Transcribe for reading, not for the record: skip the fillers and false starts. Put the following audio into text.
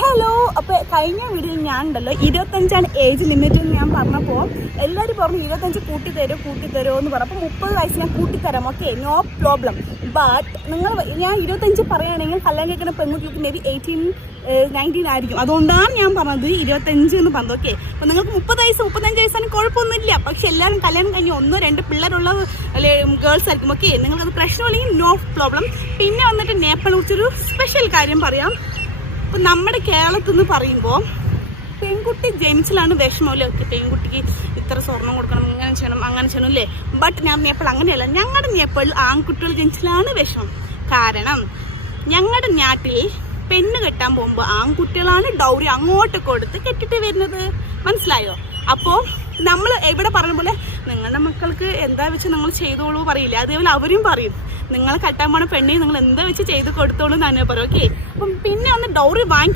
Hello. അപ്പോൾ കഴിഞ്ഞ വീഡിയോയിൽ ഞാൻ ഉണ്ടല്ലോ 25 ഏജ് ലിമിറ്റ് എന്ന് ഞാൻ പറഞ്ഞപ്പോൾ എല്ലാവരും പറഞ്ഞു 25 കൂട്ടിത്തരുമോ എന്ന് പറഞ്ഞു. അപ്പോൾ 30 വയസ്സ് ഞാൻ കൂട്ടിത്തരാം, ഓക്കെ, നോ പ്രോബ്ലം. ബട്ട് ഞാൻ 25 പറയുകയാണെങ്കിൽ കല്യാണം കഴിക്കുന്ന പെൺകുട്ടികൾക്ക് മേ ബി 19 ആയിരിക്കും. അതുകൊണ്ടാണ് ഞാൻ പറഞ്ഞത് 25 എന്ന് പറഞ്ഞത്, ഓക്കെ. അപ്പോൾ നിങ്ങൾക്ക് 35 വയസ്സാണെങ്കിൽ കുഴപ്പമൊന്നുമില്ല. പക്ഷെ എല്ലാവരും കല്യാണം കഴിഞ്ഞ് 1-2 പിള്ളേരുള്ള ഗേൾസ് ആയിരിക്കും, ഓക്കെ. നിങ്ങൾക്കത് പ്രശ്നമില്ലെങ്കിൽ നോ പ്രോബ്ലം. പിന്നെ വന്നിട്ട് നേപ്പാളിനെ കുറിച്ചൊരു സ്പെഷ്യൽ കാര്യം പറയാം. ഇപ്പം നമ്മുടെ കേരളത്തിൽ നിന്ന് പറയുമ്പോൾ പെൺകുട്ടി ജനിച്ചിലാണ് വിഷമമല്ലേ, ഓക്കെ. പെൺകുട്ടിക്ക് ഇത്ര സ്വർണം കൊടുക്കണം, ഇങ്ങനെ ചെയ്യണം, അങ്ങനെ ചെയ്യണം അല്ലേ. ബട്ട് ഞാൻ നേപ്പാൾ അങ്ങനെയല്ല. ഞങ്ങളുടെ നേപ്പാളിൽ ആൺകുട്ടികൾ ജനിച്ചിലാണ് വിഷമം. കാരണം ഞങ്ങളുടെ നാട്ടിൽ പെണ്ണ് കെട്ടാൻ പോകുമ്പോൾ ആൺകുട്ടികളാണ് ഡൗറി അങ്ങോട്ട് കൊടുത്ത് കെട്ടിട്ട് വരുന്നത്, മനസ്സിലായോ? അപ്പോൾ നമ്മൾ എവിടെ പറഞ്ഞ പോലെ നിങ്ങളുടെ മക്കൾക്ക് എന്താ വെച്ച് നിങ്ങൾ ചെയ്തോളൂ പറയില്ല, അതേപോലെ അവരും പറയും നിങ്ങൾ കെട്ടാൻ പോണ പെണ്ണി നിങ്ങൾ എന്താ വെച്ച് ചെയ്ത് കൊടുത്തോളൂ എന്നാണ് പറയും, ഓക്കെ. അപ്പം പിന്നെ ഒന്ന് ഡൗറി